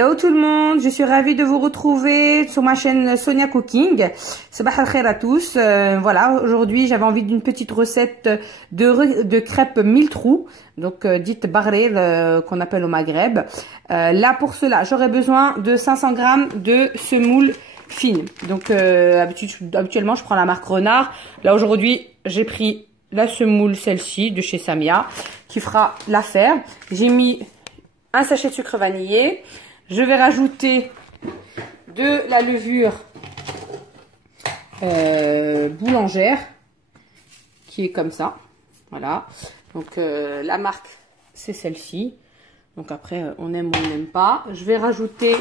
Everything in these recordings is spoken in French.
Hello tout le monde, je suis ravie de vous retrouver sur ma chaîne Sonia Cooking. Sabah al khair à tous. Voilà, aujourd'hui j'avais envie d'une petite recette de crêpes 1000 trous, donc dite barrel qu'on appelle au Maghreb. Là pour cela, j'aurai besoin de 500 g de semoule fine. Donc habituellement je prends la marque Renard. Là aujourd'hui j'ai pris la semoule, celle-ci de chez Samia, qui fera l'affaire. J'ai mis un sachet de sucre vanillé. Je vais rajouter de la levure boulangère qui est comme ça. Voilà. Donc la marque c'est celle-ci. Donc après on aime ou on n'aime pas. Je vais rajouter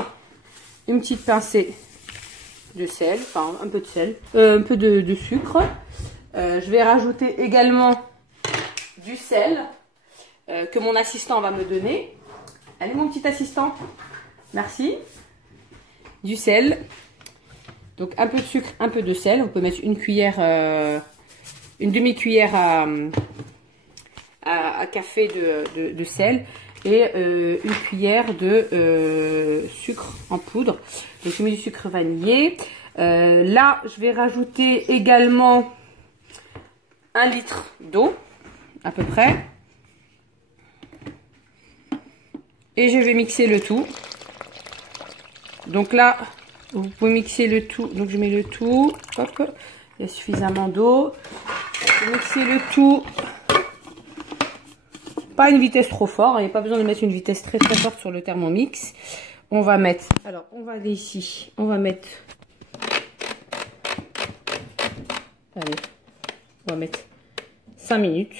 une petite pincée de sel, enfin un peu de sel, un peu de sucre. Je vais rajouter également du sel que mon assistant va me donner. Allez mon petit assistant. Merci. Du sel. Donc un peu de sucre, un peu de sel. On peut mettre une cuillère, une demi-cuillère à café de sel et une cuillère de sucre en poudre. Donc j'ai mis du sucre vanillé. Là, je vais rajouter également 1 litre d'eau, à peu près. Et je vais mixer le tout. Donc là, vous pouvez mixer le tout. Donc je mets le tout. Hop, il y a suffisamment d'eau. Mixer le tout. Pas une vitesse trop forte. Il n'y a pas besoin de mettre une vitesse très forte sur le Thermomix. On va mettre. Alors, on va aller ici. On va mettre. Allez. On va mettre 5 minutes.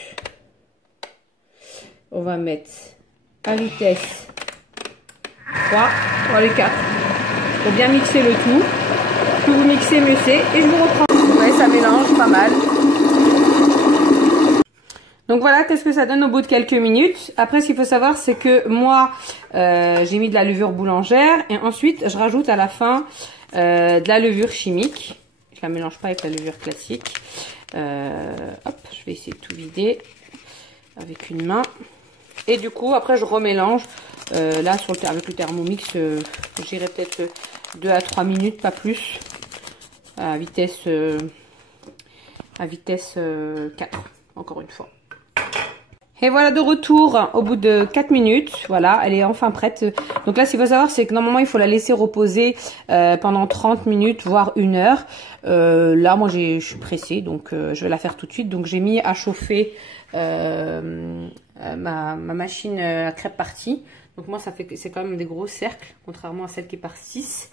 On va mettre à vitesse 3. On va aller 4. Pour bien mixer le tout. Plus vous mixez, mieux c'est. Et je vous reprends. Ouais, ça mélange pas mal. Donc voilà, qu'est-ce que ça donne au bout de quelques minutes. Après, ce qu'il faut savoir, c'est que moi, j'ai mis de la levure boulangère. Et ensuite, je rajoute à la fin de la levure chimique. Je la mélange pas avec la levure classique. Hop, je vais essayer de tout vider avec une main. Et du coup, après, je remélange. Là, avec le Thermomix, j'irai peut-être 2 à 3 minutes, pas plus, à vitesse 4, encore une fois. Et voilà de retour au bout de 4 minutes. Voilà, elle est enfin prête. Donc là, ce qu'il faut savoir, c'est que normalement, il faut la laisser reposer pendant 30 minutes, voire 1 heure. Là, moi, je suis pressée, donc je vais la faire tout de suite. Donc, j'ai mis à chauffer ma machine à crêpes partie. Donc moi, c'est quand même des gros cercles, contrairement à celle qui est par 6.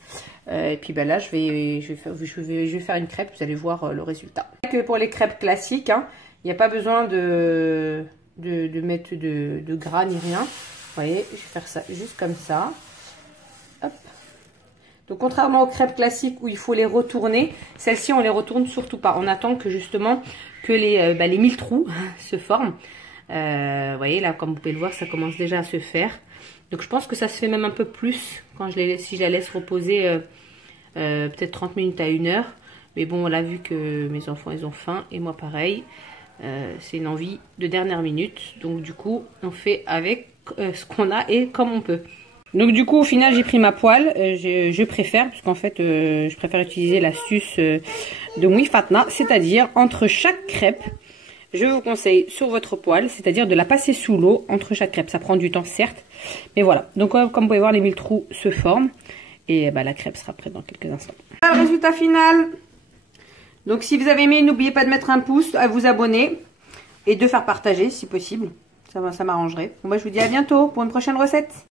Et puis ben là, je vais faire une crêpe, vous allez voir le résultat. Que pour les crêpes classiques, hein, il n'y a pas besoin de mettre de gras ni rien. Vous voyez, je vais faire ça juste comme ça. Hop. Donc contrairement aux crêpes classiques où il faut les retourner, celles-ci on les retourne surtout pas. On attend que justement que les 1000 trous se forment. Vous voyez là, comme vous pouvez le voir, ça commence déjà à se faire. Donc je pense que ça se fait même un peu plus quand si je la laisse reposer peut-être 30 minutes à 1 heure. Mais bon, on l'a vu que mes enfants ils ont faim et moi pareil. C'est une envie de dernière minute. Donc du coup, on fait avec ce qu'on a et comme on peut. Donc du coup, au final, j'ai pris ma poêle. Je préfère, parce qu'en fait, je préfère utiliser l'astuce de Mouy Fatna, c'est-à-dire entre chaque crêpe. Je vous conseille sur votre poêle, c'est-à-dire de la passer sous l'eau entre chaque crêpe. Ça prend du temps, certes, mais voilà. Donc, comme vous pouvez voir, les 1000 trous se forment et bah, la crêpe sera prête dans quelques instants. Voilà le résultat final. Donc, si vous avez aimé, n'oubliez pas de mettre un pouce, à vous abonner et de faire partager si possible. Ça m'arrangerait. Bon, bah, je vous dis à bientôt pour une prochaine recette.